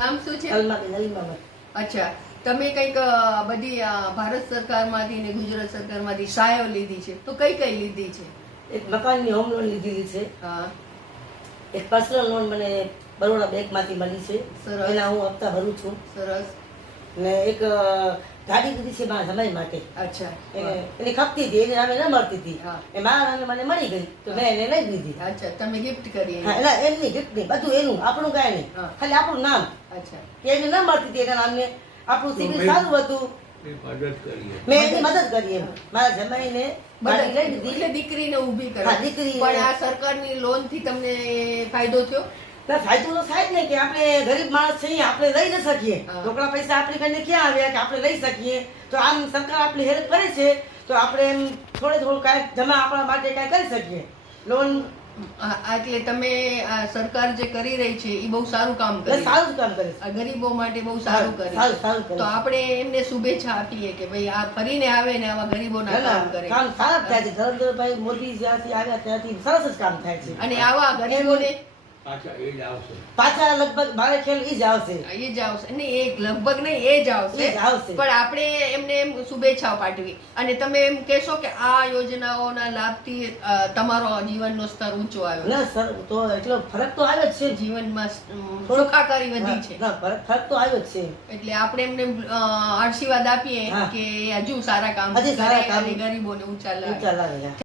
નામ શું છે? અલમાબેન. અચ્છા, તમે કંઈક બધી ભારત સરકારમાંથી ને ગુજરાત સરકારમાંથી સહાયો લીધી છે, તો કઈ કઈ લીધી છે? એક મકાનની હોમ લોન લીધેલી છે. હા, એક પર્સનલ લોન મને બરોડા બેંકમાંથી મળી છે. સરસ. એના હું હપ્તા ભરું છું. સરસ. ને એક ગાડી લીધી છે મારા જમાઈ માટે. અચ્છા, એને ખપતી હતી, એને નામે ન મળતી હતી. હા. એ મારા નામે મને મળી ગઈ તો મેં એને લઈ લીધી. અચ્છા, તમે ગિફ્ટ કરી હા, એને. એમની ગિફ્ટ નહીં, બધું એનું, આપણું કાંઈ નહીં, હા. ખાલી આપણું નામ. અચ્છા, કે એને ન મળતી હતી એના નામને, આપણું સિવિલ સારું હતું, મદદ કરીએ. મેં એની મદદ કરી. એમ મારા જમાઈને ગાડી લઈ લીધી. એટલે દીકરીને ઊભી કરી. હા, દીકરી. પણ આ સરકારની લોન થી તમને ફાયદો થયો? ના, ફાયદો તો થાય જ ને, કે આપણે ગરીબ માણસ છીએ, આપણે લઈ ન શકીએ. હા. રોકડા પૈસા આપણી કને ક્યાં આવ્યા કે આપણે લઈ શકીએ? તો આમ સરકાર આપણી હેલ્પ કરે છે, તો આપણે એમ થોડું કાંઈક જમા આપણા માટે કાંઈ કરી શકીએ. લોન એટલે તમે આ સરકાર જે કરી રહી છે એ બહુ સારું કામ કરે છે. સારું જ કામ કરે છે. આ ગરીબો માટે બહુ સારું કરે સારું છે. સારું કરે તો છે. આપણે એમને શુભેચ્છા આપીએ કે ભાઈ આ ફરીને આવે ને આવા ગરીબોના ના, કામ ના, કરે. કામ સારા જ થાય છે. ધર્મેન્દ્રભાઈ મોદી જ્યાંથી આવ્યા ત્યાંથી સરસ જ કામ થાય છે. અને આવા ગરીબોને પાછા એ જ આવશે. પાછા લગભગ મારે ખ્યાલ ઈ જ આવશે. એ જ આવશે નહીં, એક લગભગ નહીં, એ જ આવશે. એ જ આવશે. પણ આપણે એમને એમ શુભેચ્છાઓ પાઠવી અને તમે એમ કહેશો કે આ યોજનાઓના લાભથી તમારો જીવનનો સ્તર ઊંચો આવ્યો, ના સર, તો એટલો ફરક તો આવ્યો જ છે. જીવનમાં સુખાકારી વધી છે. ના, ફરક તો આવ્યો જ છે. એટલે આપણે એમને આશીર્વાદ આપીએ હા. કે હજુ સારા કામ હજી સારા કરે કામ અને ગરીબોને ઊંચા લાવે. ઊંચા લાવે.